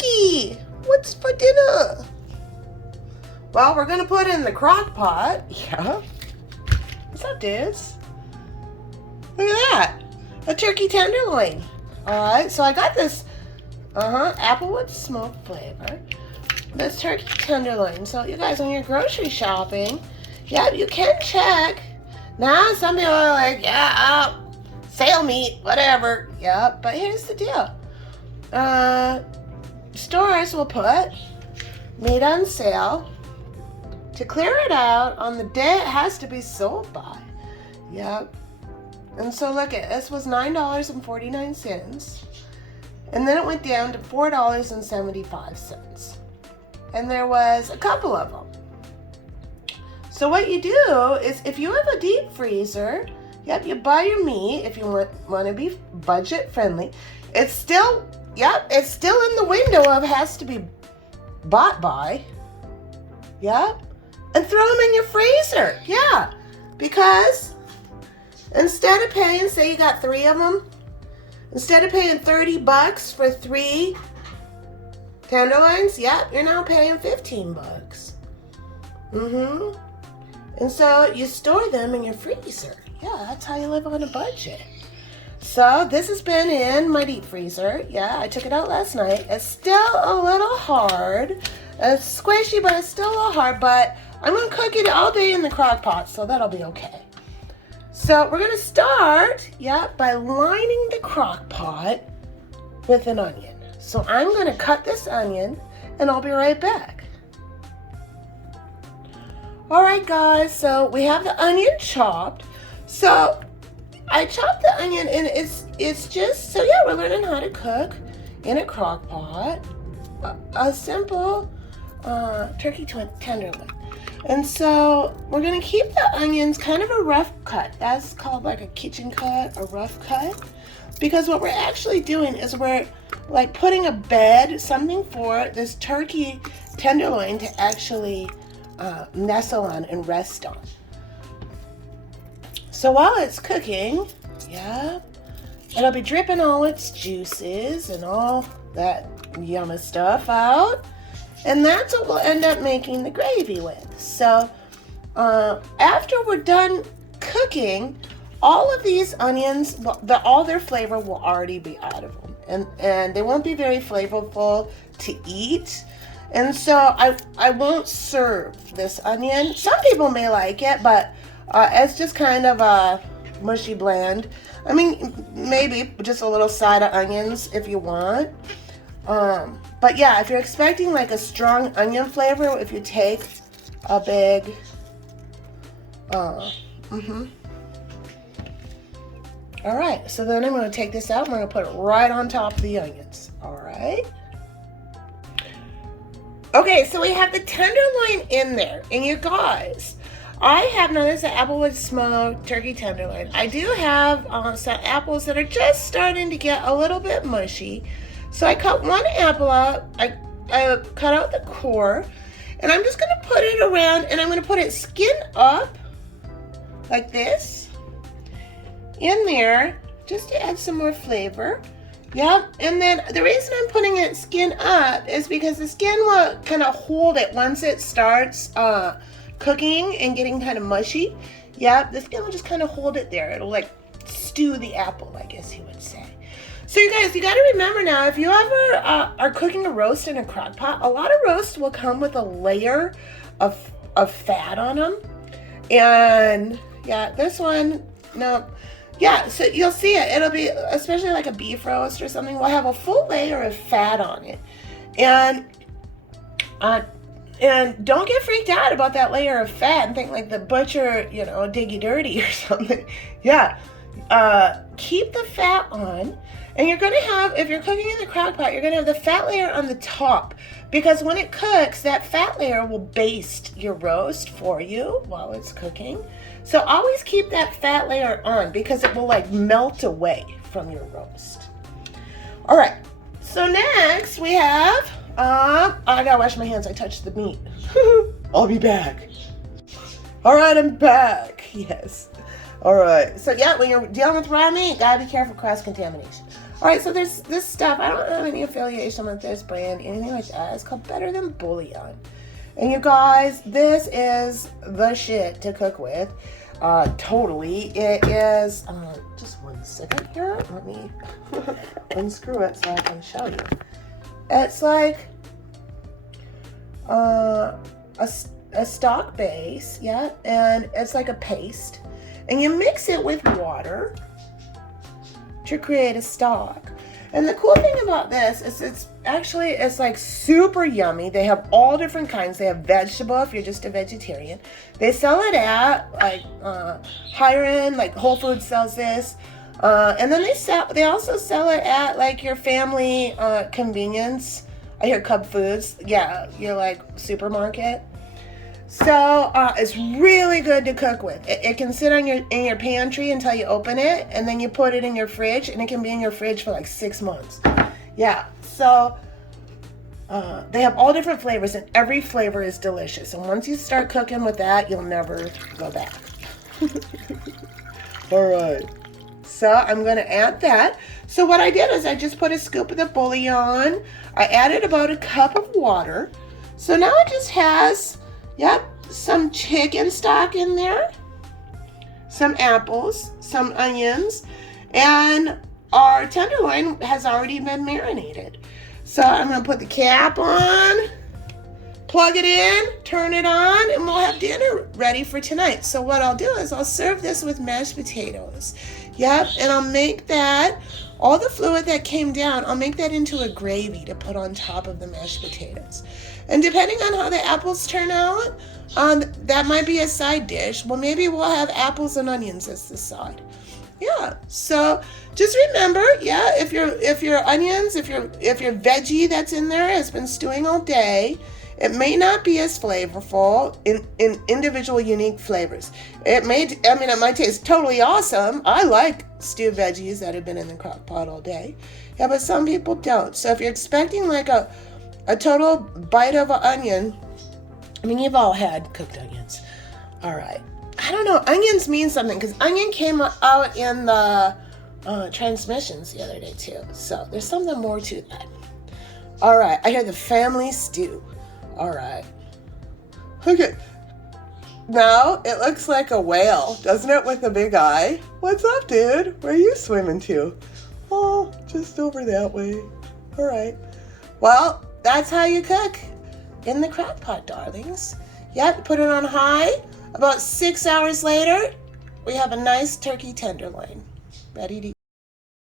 turkey. What's for dinner? Well, we're gonna put it in the crock pot. Yeah. What's up, dudes? Look at that. A turkey tenderloin. Alright, so I got this applewood smoke flavor. This turkey tenderloin. So you guys, when you're grocery shopping, yeah, you can check. Now, some people are like, yeah, sale meat, whatever. Yeah, but here's the deal. Stores will put meat on sale to clear it out on the day it has to be sold by. Yep. And so look at this was $9.49. And then it went down to $4.75. And there was a couple of them. So what you do is if you have a deep freezer, yep, you buy your meat if you want to be budget friendly. It's still in the window of has to be bought by. Yep. And throw them in your freezer. Yeah. Because instead of paying, say you got 3 of them, instead of paying $30 for 3 tenderloins, yep, you're now paying $15. And so you store them in your freezer. Yeah, that's how you live on a budget. So this has been in my deep freezer. Yeah, I took it out last night. It's still a little hard. It's squishy, but it's still a little hard. But I'm going to cook it all day in the crock pot, so that'll be okay. So we're going to start, by lining the crock pot with an onion. So I'm going to cut this onion, and I'll be right back. All right, guys, so we have the onion chopped. So I chopped the onion, and it's just, so yeah, we're learning how to cook in a crock pot. A simple turkey tenderloin. And so we're going to keep the onions kind of a rough cut. That's called like a kitchen cut, a rough cut. Because what we're actually doing is we're like putting a bed, something for this turkey tenderloin to actually nestle on and rest on. So while it's cooking, it'll be dripping all its juices and all that yummy stuff out. And that's what we'll end up making the gravy with. So after we're done cooking, all of these onions, all their flavor will already be out of them. And they won't be very flavorful to eat. And so I won't serve this onion. Some people may like it, but it's just kind of a mushy bland. I mean, maybe just a little side of onions if you want. But yeah, if you're expecting like a strong onion flavor, if you take a big, All right, so then I'm going to take this out. I'm going to put it right on top of the onions. All right. Okay, so we have the tenderloin in there. And you guys, I have noticed the applewood smoked turkey tenderloin. I do have some apples that are just starting to get a little bit mushy. So I cut one apple out, I cut out the core, and I'm just going to put it around, and I'm going to put it skin up, like this, in there, just to add some more flavor. Yep, and then the reason I'm putting it skin up is because the skin will kind of hold it once it starts cooking and getting kind of mushy. Yep, the skin will just kind of hold it there. It'll like stew the apple, I guess you would say. So you guys, you got to remember now, if you ever are cooking a roast in a crock pot, a lot of roasts will come with a layer of fat on them. And yeah, this one, no. Yeah, so you'll see it. It'll be, especially like a beef roast or something, will have a full layer of fat on it. And don't get freaked out about that layer of fat and think like the butcher, did you dirty or something. Yeah, keep the fat on. And you're going to have, if you're cooking in the crock pot, you're going to have the fat layer on the top. Because when it cooks, that fat layer will baste your roast for you while it's cooking. So always keep that fat layer on because it will like melt away from your roast. All right. So next we have, I got to wash my hands. I touched the meat. I'll be back. All right, I'm back. Yes. All right. So yeah, when you're dealing with raw meat, gotta be careful cross-contamination. All right, so there's this stuff. I don't have any affiliation with this brand, anything like that. It's called Better Than Bouillon. And you guys, this is the shit to cook with. Totally. It is, just one second here. Let me unscrew it so I can show you. It's like a stock base, yeah, and it's like a paste. And you mix it with water to create a stock. And the cool thing about this is it's like super yummy. They have all different kinds. They have vegetable if you're just a vegetarian. They sell it at like higher end, like Whole Foods sells this. And then they also sell it at like your family convenience. I hear Cub Foods. Yeah, your like supermarket. So it's really good to cook with. It can sit in your pantry until you open it, and then you put it in your fridge, and it can be in your fridge for like 6 months. Yeah, so they have all different flavors, and every flavor is delicious. And once you start cooking with that, you'll never go back. All right. So I'm going to add that. So what I did is I just put a scoop of the bouillon. I added about a cup of water. So now it just has... Yep, some chicken stock in there, some apples, some onions, and our tenderloin has already been marinated. So I'm going to put the cap on, plug it in, turn it on, and we'll have dinner ready for tonight. So what I'll do is I'll serve this with mashed potatoes. Yep, and I'll make that, all the fluid that came down, I'll make that into a gravy to put on top of the mashed potatoes. And depending on how the apples turn out, that might be a side dish. Well, maybe we'll have apples and onions as the side. Yeah. So just remember, yeah, if your onions, if your veggie that's in there has been stewing all day, it may not be as flavorful in individual unique flavors. It might taste totally awesome. I like stewed veggies that have been in the crock pot all day. Yeah, but some people don't. So if you're expecting like a total bite of an onion, I mean, you've all had cooked onions. All right. I don't know. Onions mean something because onion came out in the transmissions the other day too. So there's something more to that. All right. I hear the family stew. All right. Okay. Now it looks like a whale, doesn't it, with a big eye? What's up, dude? Where are you swimming to? Oh, just over that way. All right. Well, that's how you cook in the crock pot, darlings. Yep, put it on high. About 6 hours later, we have a nice turkey tenderloin ready to eat.